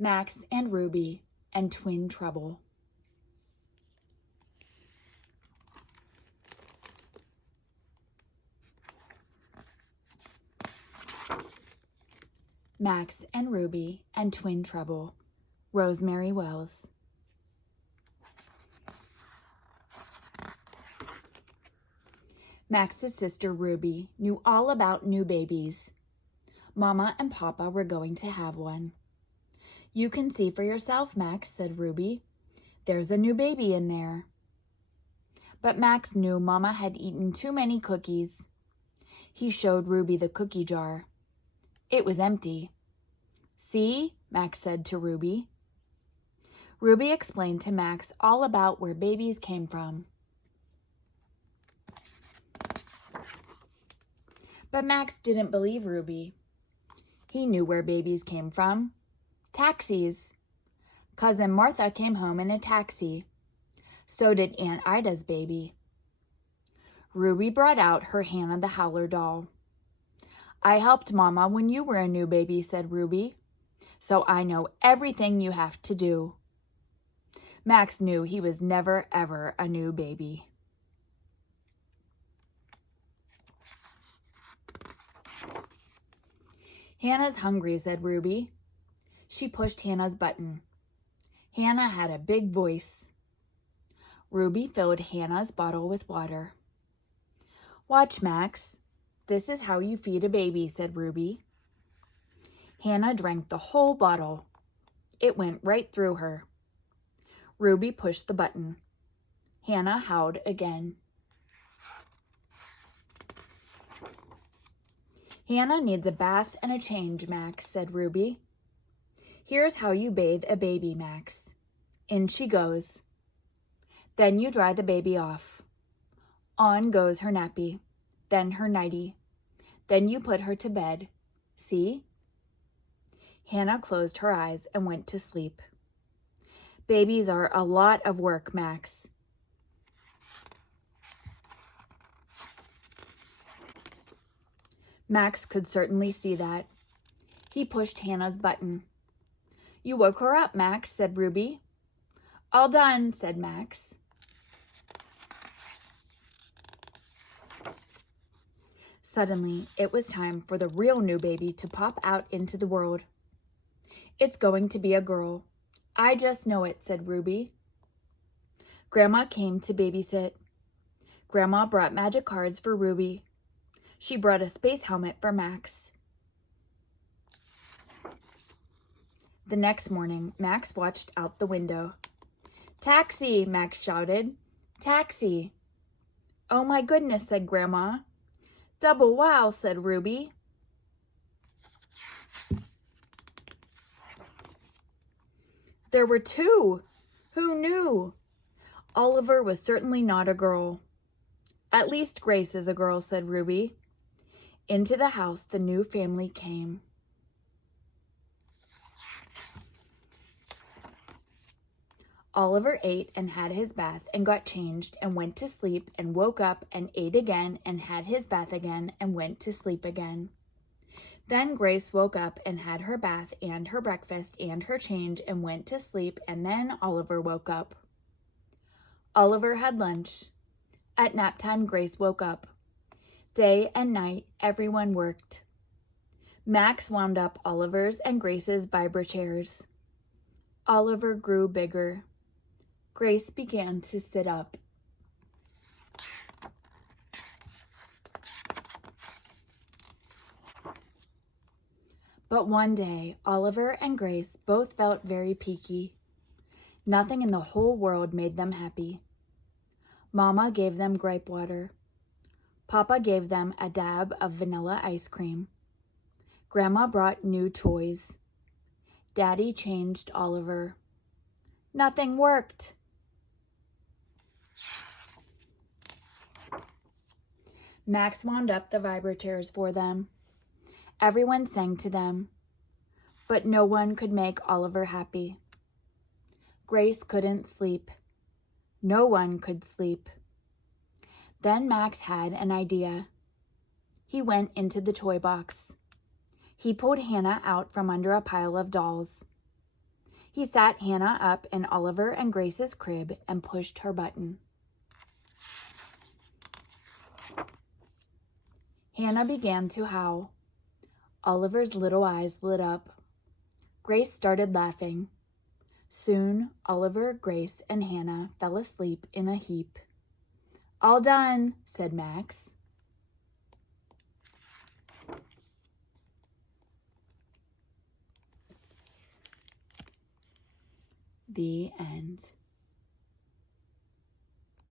Max and Ruby and Twin Trouble. Max and Ruby and Twin Trouble. Rosemary Wells. Max's sister Ruby knew all about new babies. Mama and Papa were going to have one. "You can see for yourself, Max," said Ruby. "There's a new baby in there." But Max knew Mama had eaten too many cookies. He showed Ruby the cookie jar. It was empty. "See?" Max said to Ruby. Ruby explained to Max all about where babies came from. But Max didn't believe Ruby. He knew where babies came from. Taxis. Cousin Martha came home in a taxi. So did Aunt Ida's baby. Ruby brought out her Hannah the Howler doll. "I helped Mama when you were a new baby," said Ruby. "So I know everything you have to do." Max knew he was never, ever a new baby. "Hannah's hungry," said Ruby. She pushed Hannah's button. Hannah had a big voice. Ruby filled Hannah's bottle with water. "Watch, Max. This is how you feed a baby," said Ruby. Hannah drank the whole bottle. It went right through her. Ruby pushed the button. Hannah howled again. "Hannah needs a bath and a change, Max," said Ruby. "Here's how you bathe a baby, Max. In she goes. Then you dry the baby off. On goes her nappy, then her nightie. Then you put her to bed. See?" Hannah closed her eyes and went to sleep. "Babies are a lot of work, Max." Max could certainly see that. He pushed Hannah's button. "You woke her up, Max," said Ruby. "All done," said Max. Suddenly, it was time for the real new baby to pop out into the world. "It's going to be a girl. I just know it," said Ruby. Grandma came to babysit. Grandma brought magic cards for Ruby. She brought a space helmet for Max. The next morning, Max watched out the window. "Taxi!" Max shouted. "Taxi!" "Oh my goodness," said Grandma. "Double wow," said Ruby. There were two! Who knew? Oliver was certainly not a girl. "At least Grace is a girl," said Ruby. Into the house the new family came. Oliver ate and had his bath and got changed and went to sleep and woke up and ate again and had his bath again and went to sleep again. Then Grace woke up and had her bath and her breakfast and her change and went to sleep, and then Oliver woke up. Oliver had lunch. At nap time, Grace woke up. Day and night, everyone worked. Max wound up Oliver's and Grace's vibrachairs. Oliver grew bigger. Grace began to sit up. But one day, Oliver and Grace both felt very peaky. Nothing in the whole world made them happy. Mama gave them gripe water. Papa gave them a dab of vanilla ice cream. Grandma brought new toys. Daddy changed Oliver. Nothing worked. Max wound up the vibrachairs for them. Everyone sang to them, but no one could make Oliver happy. Grace couldn't sleep. No one could sleep. Then Max had an idea. He went into the toy box. He pulled Hannah out from under a pile of dolls. He sat Hannah up in Oliver and Grace's crib and pushed her button. Hannah began to howl. Oliver's little eyes lit up. Grace started laughing. Soon, Oliver, Grace, and Hannah fell asleep in a heap. "All done," said Max. The end.